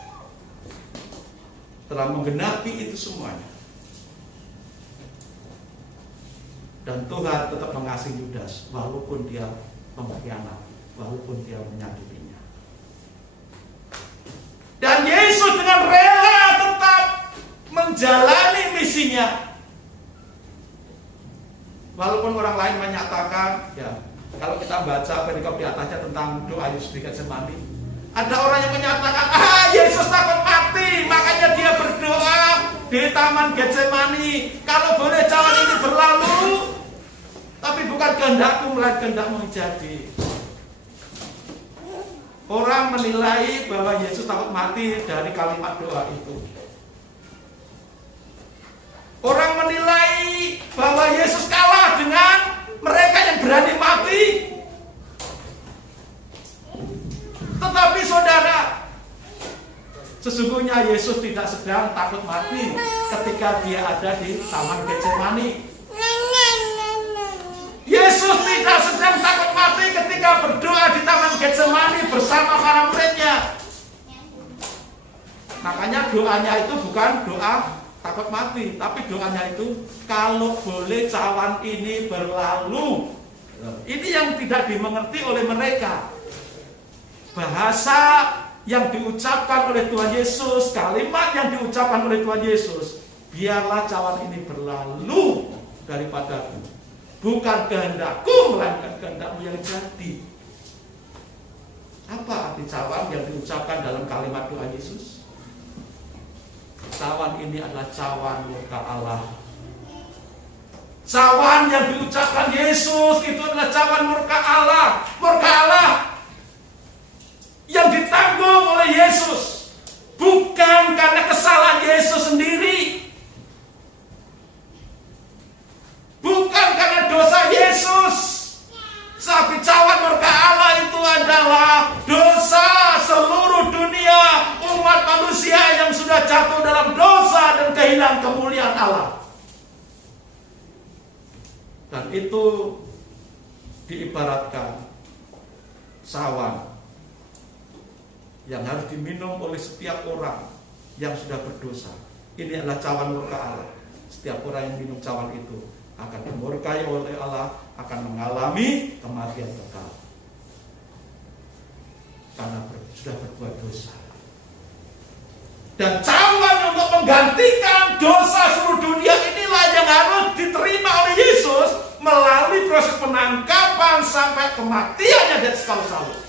telah menggenapi itu semuanya. Dan Tuhan tetap mengasihi Yudas walaupun dia mengkhianati, walaupun dia menyakitinya. Dan Yesus dengan rela tetap menjalani misi isinya. Walaupun orang lain menyatakan, ya kalau kita baca perikop di atasnya tentang doa Yesus di Getsemani, ada orang yang menyatakan, Yesus takut mati, makanya dia berdoa di Taman Getsemani, kalau boleh cawan ini berlalu, tapi bukan kehendakku melainkan kehendakmu jadi. Orang menilai bahwa Yesus takut mati dari kalimat doa itu. Orang menilai bahwa Yesus kalah dengan mereka yang berani mati. Tetapi saudara, sesungguhnya Yesus tidak sedang takut mati ketika dia ada di Taman Getsemani. Yesus tidak sedang takut mati ketika berdoa di Taman Getsemani bersama para muridnya. Makanya doanya itu bukan doa takut mati, tapi doanya itu kalau boleh cawan ini berlalu. Ini yang tidak dimengerti oleh mereka. Bahasa yang diucapkan oleh Tuhan Yesus, kalimat yang diucapkan oleh Tuhan Yesus, biarlah cawan ini berlalu daripadaku, bukan kehendakku melainkan kehendakmu yang jadi. Apa arti cawan yang diucapkan dalam kalimat doa Yesus? Cawan ini adalah cawan murka Allah. Cawan yang diucapkan Yesus itu adalah cawan murka Allah. Murka Allah yang ditanggung oleh Yesus, bukan karena kesalahan Yesus sendiri, bukan karena dosa Yesus, tapi cawan murka Allah itu adalah dosa seluruh dunia, umat manusia yang sudah jatuh dalam dosa dan kehilangan kemuliaan Allah. Dan itu diibaratkan cawan yang harus diminum oleh setiap orang yang sudah berdosa. Ini adalah cawan murka Allah. Setiap orang yang minum cawan itu akan dimurkai oleh Allah, akan mengalami kematian kekal karena sudah berbuat dosa. Dan cawan untuk menggantikan dosa seluruh dunia inilah yang harus diterima oleh Yesus melalui proses penangkapan sampai kematiannya di atas kayu salib.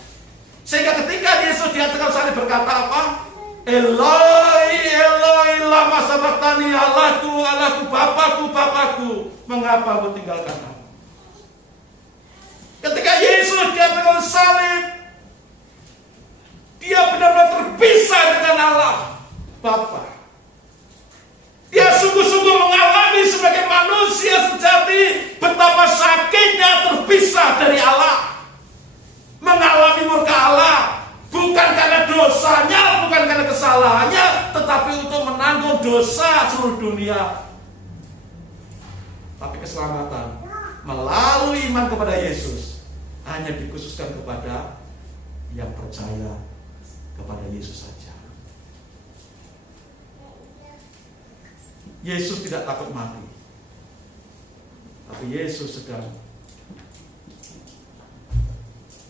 Sehingga ketika Yesus di atas kayu salib berkata apa? Eloi, Eloi, lama sabachthani, Allahku, Allahku, Bapakku, Bapakku, mengapa engkau tinggalkan aku? Ketika Yesus di atas kayu salib, dia benar-benar terpisah dengan Allah Bapa. Dia sungguh-sungguh mengalami sebagai manusia sejati betapa sakitnya terpisah dari Allah, mengalami murka Allah, bukan karena dosanya, bukan karena kesalahannya, tetapi untuk menanggung dosa seluruh dunia. Tapi keselamatan melalui iman kepada Yesus hanya dikhususkan kepada yang percaya kepada Yesus saja. Yesus tidak takut mati, tapi Yesus sedang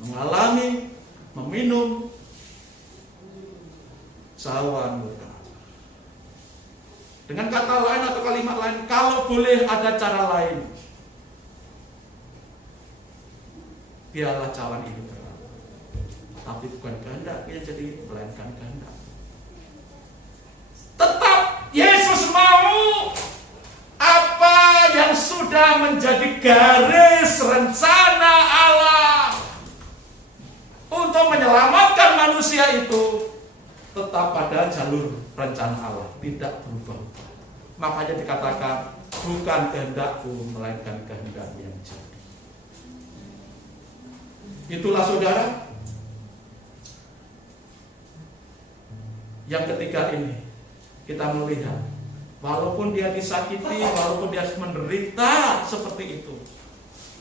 mengalami, meminum cawan murka. Dengan kata lain atau kalimat lain, kalau boleh ada cara lain, biarlah cawan ini berlalu. Tapi bukan kehendak yang jadi, melainkan kehendak. Tetap Yesus mau apa yang sudah menjadi garis rencana Allah untuk menyelamatkan manusia itu tetap pada jalur rencana Allah, tidak berubah. Makanya dikatakan bukan kehendakku melainkan kehendak yang jadi. Itulah saudara yang ketiga ini kita melihat, walaupun dia disakiti, walaupun dia menderita seperti itu,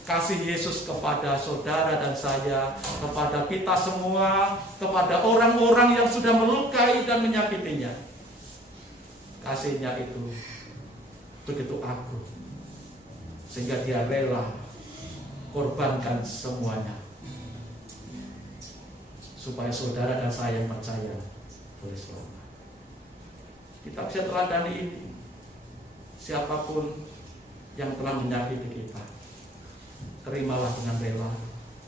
kasih Yesus kepada saudara dan saya, kepada kita semua, kepada orang-orang yang sudah melukai dan menyakitinya, kasihnya itu begitu agung, sehingga dia rela korbankan semuanya, supaya saudara dan saya yang percaya boleh selamat. Kita bisa teladani ini. siapapun yang telah menyakiti kita, terimalah dengan rela,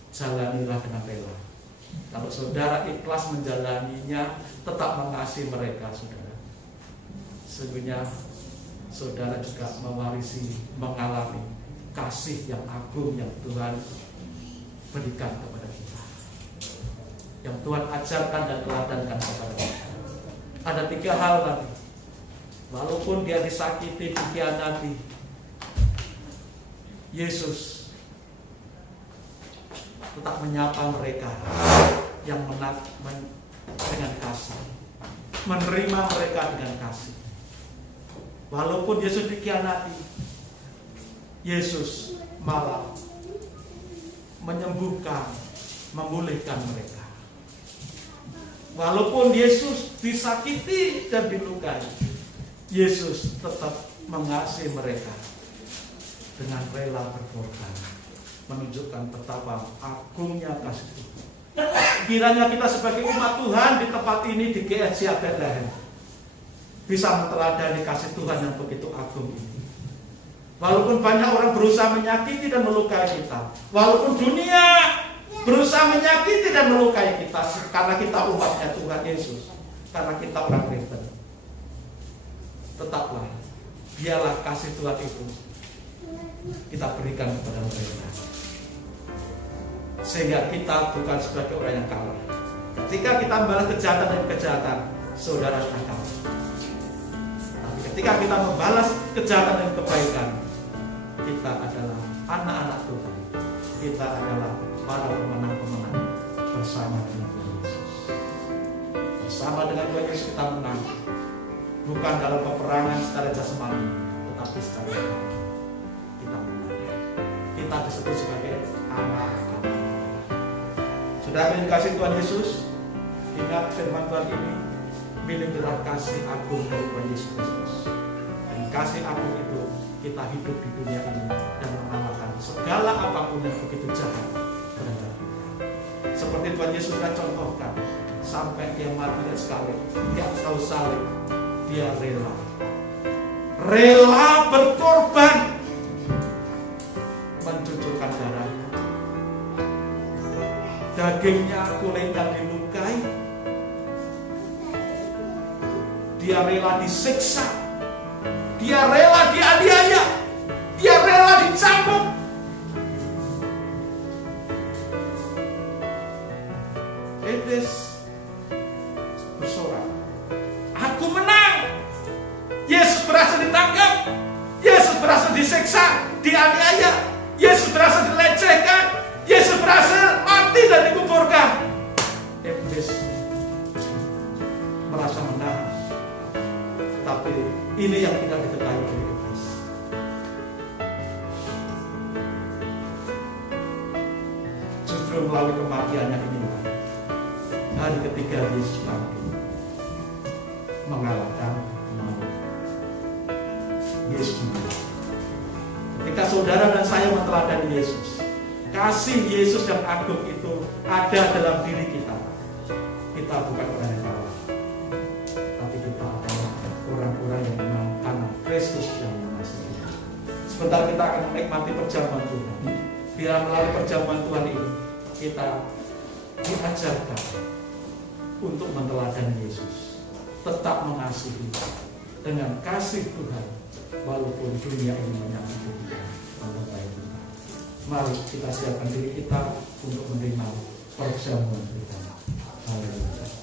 jalanilah dengan rela. Kalau saudara ikhlas menjalaninya, tetap mengasihi mereka, saudara, sesungguhnya saudara juga mewarisi, mengalami kasih yang agung yang Tuhan berikan kepada kita, yang Tuhan ajarkan dan teladankan kepada kita. Ada 3 hal tadi. Walaupun dia disakiti, dikhianati, Yesus tetap menyapa mereka yang dengan kasih, menerima mereka dengan kasih. Walaupun Yesus dikhianati, Yesus malah menyembuhkan, memulihkan mereka. Walaupun Yesus disakiti dan dilukai, Yesus tetap mengasihi mereka dengan rela berkorban, menunjukkan betapa agungnya kasih Tuhan. Kiranya kita sebagai umat Tuhan di tempat ini di GSC Bethlehem bisa meneladani kasih Tuhan yang begitu agung ini. Walaupun banyak orang berusaha menyakiti dan melukai kita, walaupun dunia berusaha menyakiti dan melukai kita, karena kita umatnya Tuhan Yesus, karena kita orang Kristen, tetaplah biarlah kasih Tuhan itu kita berikan kepada mereka, sehingga kita bukan sebagai orang yang kalah. Ketika kita membalas kejahatan dan kejahatan, saudara sudah kalah. Tapi ketika kita membalas kejahatan dan kebaikan, kita adalah anak-anak Tuhan. Kita adalah para pemenang-pemenang bersama dengan Tuhan Yesus. Bersama dengan Tuhan Yesus kita menang, bukan dalam peperangan secara jasmani, tetapi secara rohani kita menang. Kita disebut sebagai anak-anak. Sudah dikasih Tuhan Yesus, ingat firman Tuhan ini, milikilah kasih agung dari Tuhan Yesus Kristus. Dan kasih agung itu kita hidup di dunia ini dan mengalahkan segala apapun yang begitu jahat terhadap kita. Seperti Tuhan Yesus sudah contohkan, sampai dia mati dan sekali, dia tahu salib, dia rela berkorban, mencucurkan darahnya, dagingnya, kulitnya dilukai, dia rela disiksa, dia rela dianiaya, dia rela dicambuk. Iblis bersorak, aku menang. Yesus berhasil ditangkap, Yesus berhasil disiksa, dianiaya, Yesus berhasil dilecehkan, Yesus berhasil mati dan dikuburkan. Iblis merasa menang, tapi ini yang tidak diketahui oleh iblis. Justru melalui kematiannya inilah hari ketiga Yesus bangkit, mengalahkan maut. Yesus menang. Ketika saudara dan saya meneladani Yesus, kasih Yesus yang agung itu ada dalam diri kita. Kita bukan orang yang kalah, tapi kita adalah orang-orang yang menang karena Kristus yang mengasihi kita. Sebentar kita akan menikmati perjamuan Tuhan. Biar melalui perjamuan Tuhan ini kita diajarkan untuk meneladani Yesus, tetap mengasihi dengan kasih Tuhan, walaupun dunia ini menyakiti kita, melukai kita. Mari kita siapkan diri kita untuk menerima perjamuan kita. Haleluya.